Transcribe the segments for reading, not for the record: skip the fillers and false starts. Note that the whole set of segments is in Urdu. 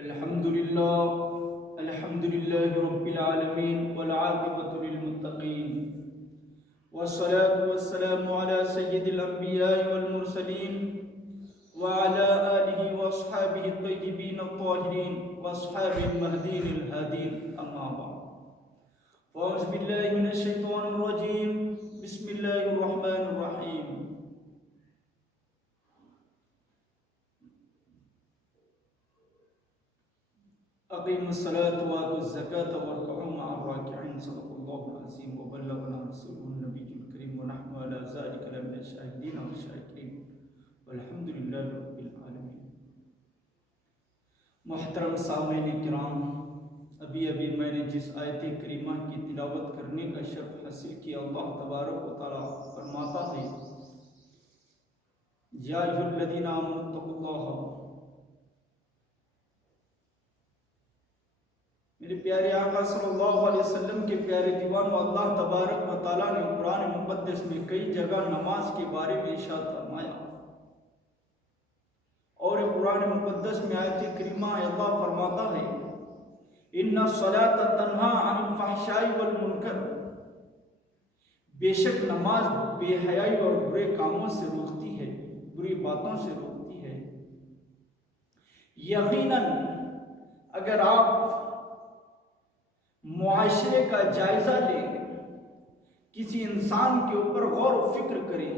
الحمد لله رب العالمين والعاقبة للمتقين والصلاة والسلام على سيد الأنبياء والمرسلين وعلى آله وأصحابه الطيبين الطاهرين وأصحاب المهديين الهادين أما بعد فأعوذ بالله من الشيطان الرجيم بسم الله الرحمن الرحيم أقيموا الصلاة وآتوا الزكاة واركعوا مع الراكعين صدق الله العظيم وبلغنا رسوله النبي الكريم ونحن على ذلك لمن الشاهدين والشاكرين والحمد لله رب العالمين. محترم سامعین کرام، ابھی میں نے جس آیت کریمہ کی تلاوت کرنے کا شرف حاصل کیا، اللہ تبارک و تعالیٰ فرماتا ہے یا ایھا الذین آمنوا اتقوا اللہ. میرے پیارے آقا صلی اللہ علیہ وسلم کے پیارے دیوان و اللہ تبارک و تعالیٰ نے قرآن مقدس میں کئی جگہ نماز کے بارے میں ارشاد فرمایا، اور قرآن مقدس میں آیت کریمہ اللہ فرماتا ہے ان الصلاۃ تنہی عن الفحشاء والمنکر، بے شک نماز بے حیائی اور برے کاموں سے روکتی ہے، بری باتوں سے روکتی ہے. یقیناً اگر آپ معاشرے کا جائزہ لیں، کسی انسان کے اوپر غور و فکر کریں،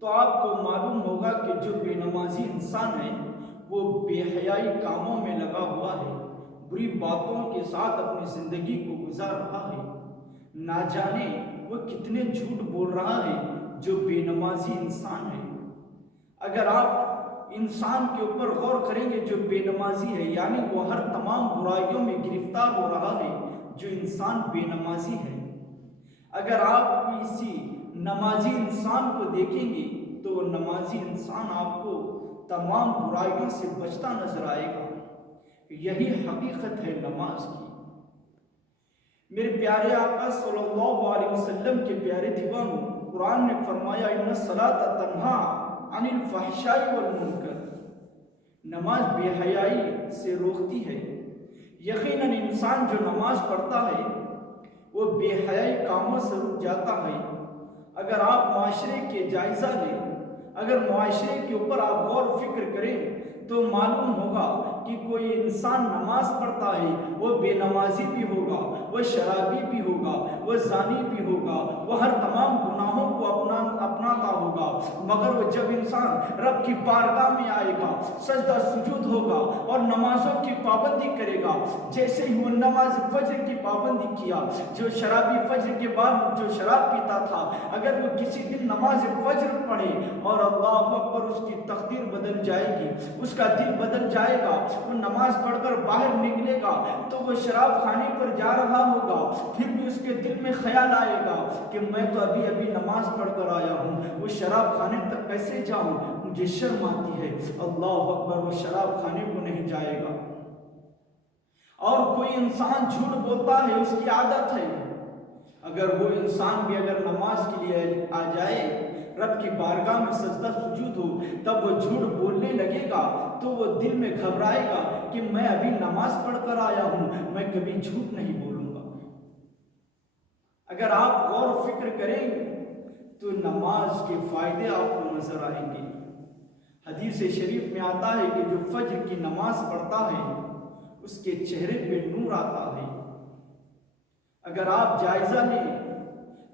تو آپ کو معلوم ہوگا کہ جو بے نمازی انسان ہے وہ بے حیائی کاموں میں لگا ہوا ہے، بری باتوں کے ساتھ اپنی زندگی کو گزار رہا ہے. نہ جانے وہ کتنے جھوٹ بول رہا ہے جو بے نمازی انسان ہے. اگر آپ انسان کے اوپر غور کریں گے جو بے نمازی ہے، یعنی وہ ہر تمام برائیوں میں گرفتار ہو رہا ہے جو انسان بے نمازی ہے. اگر آپ کسی نمازی انسان کو دیکھیں گے تو وہ نمازی انسان آپ کو تمام برائیوں سے بچتا نظر آئے گا. یہی حقیقت ہے نماز کی. میرے پیارے آقا صلی اللہ علیہ وسلم کے پیارے دیوانوں، قرآن نے فرمایا ان الصلاۃ تنہی عن الفحشاء والمنکر، نماز بے حیائی سے روکتی ہے. یقیناً انسان جو نماز پڑھتا ہے وہ بے حیائی کاموں سے رک جاتا ہے. اگر آپ معاشرے کے جائزہ لیں، اگر معاشرے کے اوپر آپ غور و فکر کریں تو معلوم ہوگا کہ کوئی انسان نماز پڑھتا ہے وہ بے نمازی بھی ہوگا، وہ شرابی بھی ہوگا، وہ زانی بھی ہوگا، وہ ہر تمام گناہوں کو اپناتا ہوگا، مگر وہ جب انسان رب کی بارگاہ میں آئے گا، سجدہ سجود ہوگا اور نمازوں کی پابندی کرے گا، جیسے ہی وہ نماز فجر کی پابندی کیا، جو شرابی فجر کے بعد جو شراب پیتا تھا اگر وہ کسی دن نماز فجر پڑھے اور اللہ اکبر، اس کی تقدیر بدل جائے گی، اس کا دل بدل جائے گا. وہ نماز پڑھ کر باہر نکلے گا تو وہ شراب خانے پر جا رہا ہوگا، پھر بھی اس کے دل میں خیال آئے گا کہ میں تو ابھی نماز پڑھ کر آیا ہوں، وہ شراب خانے تک کیسے جاؤں، مجھے شرم آتی ہے. اللہ اکبر، وہ شراب خانے کو نہیں جائے گا. اور کوئی انسان جھوٹ بولتا ہے، اس کی عادت ہے، اگر وہ انسان بھی اگر نماز کے لیے آ جائے، رب کی بارگاہ میں سجدہ سجود ہو، تب وہ جھوٹ بولنے لگے گا تو وہ دل میں گھبرائے گا کہ میں ابھی نماز پڑھ کر آیا ہوں، میں کبھی جھوٹ نہیں بولوں گا. اگر آپ غور و فکر کریں تو نماز کے فائدے آپ کو نظر آئیں گے. حدیث شریف میں آتا ہے کہ جو فجر کی نماز پڑھتا ہے اس کے چہرے پہ نور آتا ہے. اگر آپ جائزہ لیں،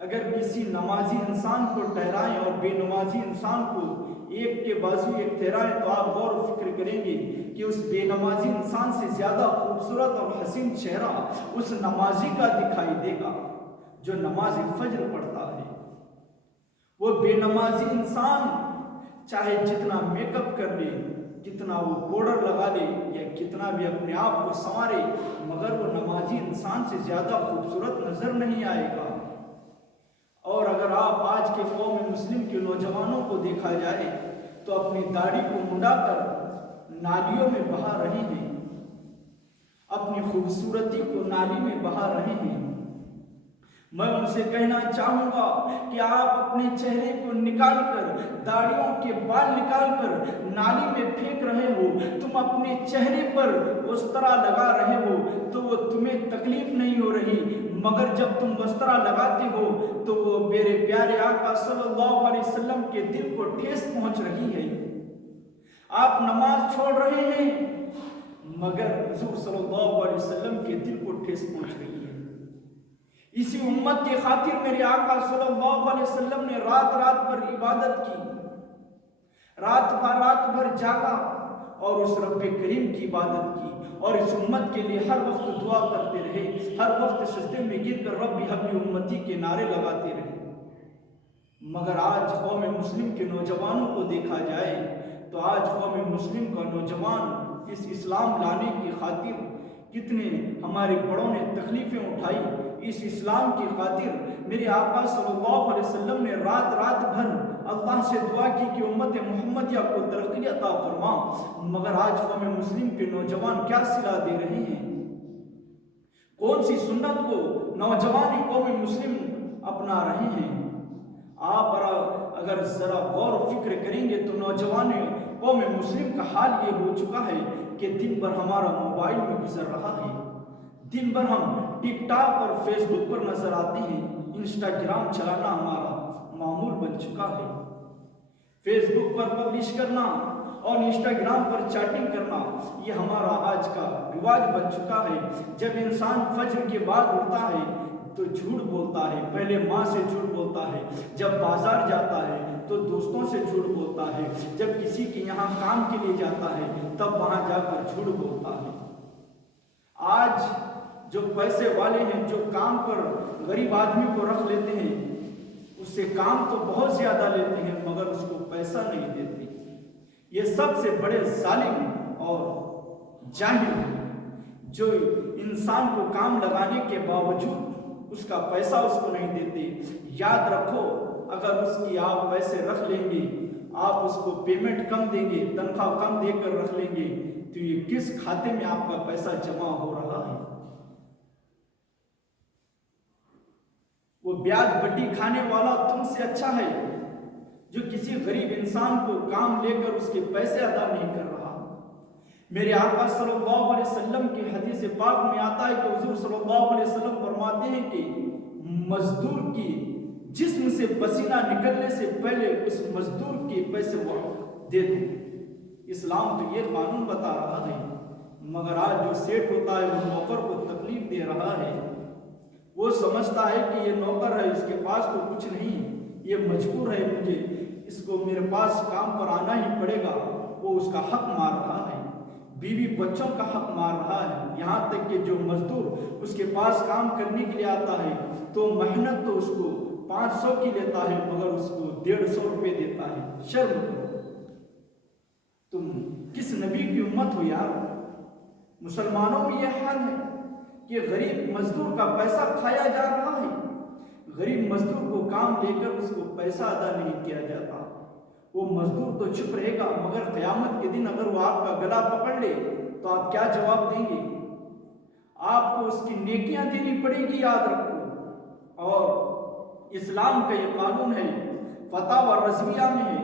اگر کسی نمازی انسان کو ٹھہرائیں اور بے نمازی انسان کو ایک کے بازو ایک ٹھہرائیں تو آپ غور و فکر کریں گے کہ اس بے نمازی انسان سے زیادہ خوبصورت اور حسین چہرہ اس نمازی کا دکھائی دے گا جو نماز فجر پڑھتا ہے. وہ بے نمازی انسان چاہے جتنا میک اپ کر لے، کتنا وہ پاؤڈر لگا لے یا کتنا بھی اپنے آپ کو سنوارے، مگر وہ نمازی انسان سے زیادہ خوبصورت نظر نہیں آئے گا. اور اگر آپ آج کے قوم مسلم کے نوجوانوں کو دیکھا جائے تو اپنی داڑھی کو منڈا کر نالیوں میں بہا رہے ہیں، اپنی خوبصورتی کو نالی میں بہا رہے ہیں. میں ان سے کہنا چاہوں گا کہ آپ اپنے چہرے کو نکال کر، داڑھیوں کے بال نکال کر نالی میں پھینک رہے ہو، تم اپنے چہرے پر اس طرح لگا رہے ہو تو وہ تمہیں تکلیف نہیں ہو رہی، مگر جب تم اس طرح لگاتے ہو تو وہ میرے پیارے آقا صلی اللہ علیہ وسلم کے دل کو ٹھیس پہنچ رہی ہے۔ آپ نماز چھوڑ رہے ہیں مگر حضور صلی اللہ علیہ وسلم کے دل کو ٹھیس پہنچ رہی ہے۔ اسی امت کی خاطر میرے آقا صلی اللہ علیہ وسلم نے رات رات بھر عبادت کی، رات بھر جاگا اور اس رب کریم کی عبادت کی، اور اس امت کے لیے ہر وقت دعا کرتے رہے، ہر وقت سجدے میں گر کر رب حبلی امتی کے نعرے لگاتے رہے۔ مگر آج قوم مسلم کے نوجوانوں کو دیکھا جائے تو آج قوم مسلم کا نوجوان اس اسلام لانے کی خاطر کتنے ہمارے بڑوں نے تکلیفیں اٹھائی، اس اسلام کی خاطر میرے آقا صلی اللہ علیہ وسلم نے رات بھر اللہ سے دعا کی کہ امت محمدیہ کو ترقی عطا فرما، مگر آج قوم مسلم کے نوجوان کیا صلہ دے رہے ہیں؟ کون سی سنت کو نوجوان قوم مسلم اپنا رہے ہیں؟ آپ اگر ذرا غور و فکر کریں گے تو نوجوان قوم مسلم کا حال یہ ہو چکا ہے کہ دن بھر ہمارا موبائل میں گزر رہا ہے، دن بھر ہم ٹک ٹاک اور فیس بک پر نظر آتے ہیں، انسٹاگرام چلانا ہمارا معمول بن چکا ہے، فیس بک پر پبلش کرنا اور انسٹاگرام پر چیٹنگ کرنا یہ ہمارا آج کا رواج بن چکا ہے۔ جب انسان فجر کے بعد اٹھتا ہے تو جھوٹ بولتا ہے، پہلے ماں سے جھوٹ بولتا ہے، جب بازار جاتا ہے تو دوستوں سے جھوٹ بولتا ہے، جب کسی کے یہاں کام کے لیے جاتا ہے تب وہاں جا کر جھوٹ بولتا ہے۔ آج جو پیسے والے ہیں، جو کام پر غریب آدمی کو رکھ لیتے ہیں، اس سے کام تو بہت زیادہ لیتے ہیں مگر اس کو پیسہ نہیں دیتے۔ یہ سب سے بڑے ظالم اور جاہل ہیں جو انسان کو کام لگانے کے باوجود اس کا پیسہ اس کو نہیں دیتے۔ یاد رکھو، اگر اس کی آپ پیسے رکھ لیں گے، آپ اس کو پیمنٹ کم دیں گے، تنخواہ کم دے کر رکھ لیں گے تو یہ کس کھاتے میں آپ کا پیسہ جمع ہو رہا ہے؟ وہ بیاج بٹی کھانے والا تم سے اچھا ہے جو کسی غریب انسان کو کام لے کر اس کے پیسے ادا نہیں کر رہا۔ میرے آقا صلی اللہ علیہ وسلم کی حدیث پاک میں آتا ہے کہ حضور صلی اللہ علیہ وسلم فرماتے ہیں کہ مزدور کی جسم سے پسینہ نکلنے سے پہلے اس مزدور کے پیسے وہ دے دو۔ اسلام تو یہ قانون بتا رہا ہے، مگر آج جو سیٹ ہوتا ہے وہ نوکر کو تکلیف دے رہا ہے، وہ سمجھتا ہے کہ یہ نوکر ہے، اس کے پاس تو کچھ نہیں، یہ مجبور ہے، مجھے اس کو میرے پاس کام پر آنا ہی پڑے گا، وہ اس کا حق مار رہا ہے، بیوی بچوں کا حق مار رہا ہے، یہاں تک کہ جو مزدور اس کے پاس کام کرنے کے لیے آتا ہے تو محنت تو اس کو 500 کی لیتا ہے مگر اس کو 150 روپے دیتا ہے۔ شرم کرو، تم کس نبی کی امت ہو یار؟ مسلمانوں میں یہ حال ہے کہ غریب مزدور کا پیسہ کھایا جا رہا ہے، غریب مزدور کو کام دے کر اس کو پیسہ ادا نہیں کیا جاتا۔ وہ مزدور تو چپ رہے گا مگر قیامت کے دن اگر وہ آپ کا گلا پکڑ لے تو آپ کیا جواب دیں گے؟ آپ کو اس کی نیکیاں دینی پڑے گی، یاد رکھو۔ اور اسلام کا یہ قانون ہے، فتاوی رضویہ میں ہے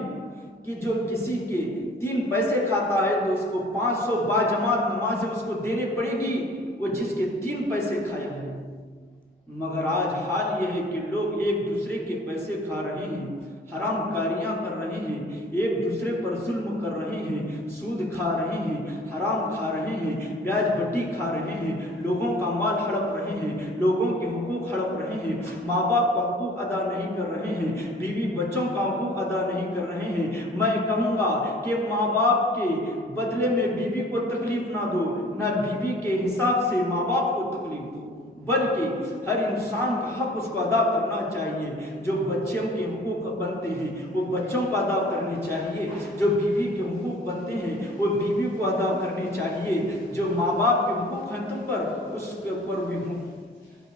کہ جو کسی کے 3 پیسے کھاتا ہے تو اس کو 500 باجماعت نمازیں اس کو دینی پڑے گی، وہ جس کے 3 پیسے کھایا ہے۔ مگر آج حال یہ ہے کہ لوگ ایک دوسرے کے پیسے کھا رہے ہیں، حرام کاریاں کر رہے ہیں، ایک دوسرے پر ظلم کر رہے ہیں، سود کھا رہے ہیں، حرام کھا رہے ہیں، بیاج بٹی کھا رہے ہیں، لوگوں کا مال ہڑپ رہے ہیں، لوگوں کے حقوق ہڑپ رہے ہیں، ماں باپ کا حقوق ادا نہیں کر رہے ہیں، بیوی بچوں کا حقوق ادا نہیں کر رہے ہیں۔ میں کہوں گا کہ ماں باپ کے بدلے میں بیوی کو تکلیف نہ دو، نہ بیوی کے حساب سے ماں باپ کو تکلیف دو، بلکہ ہر انسان کا حق اس کو ادا کرنا چاہیے۔ جو بچوں کے حقوق بنتے ہیں وہ بچوں کو ادا کرنے چاہیے، جو بیوی کے حقوق بنتے ہیں وہ بیوی کو ادا کرنے چاہیے، جو ماں باپ کے حقوق ہیں تم پر، اس کے اوپر بھی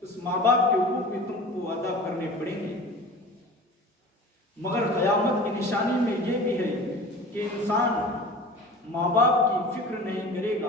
اس ماں باپ کے حقوق بھی تم کو ادا کرنے پڑیں گے۔ مگر قیامت کی نشانی میں یہ بھی ہے کہ انسان ماں باپ کی فکر نہیں کرے گا،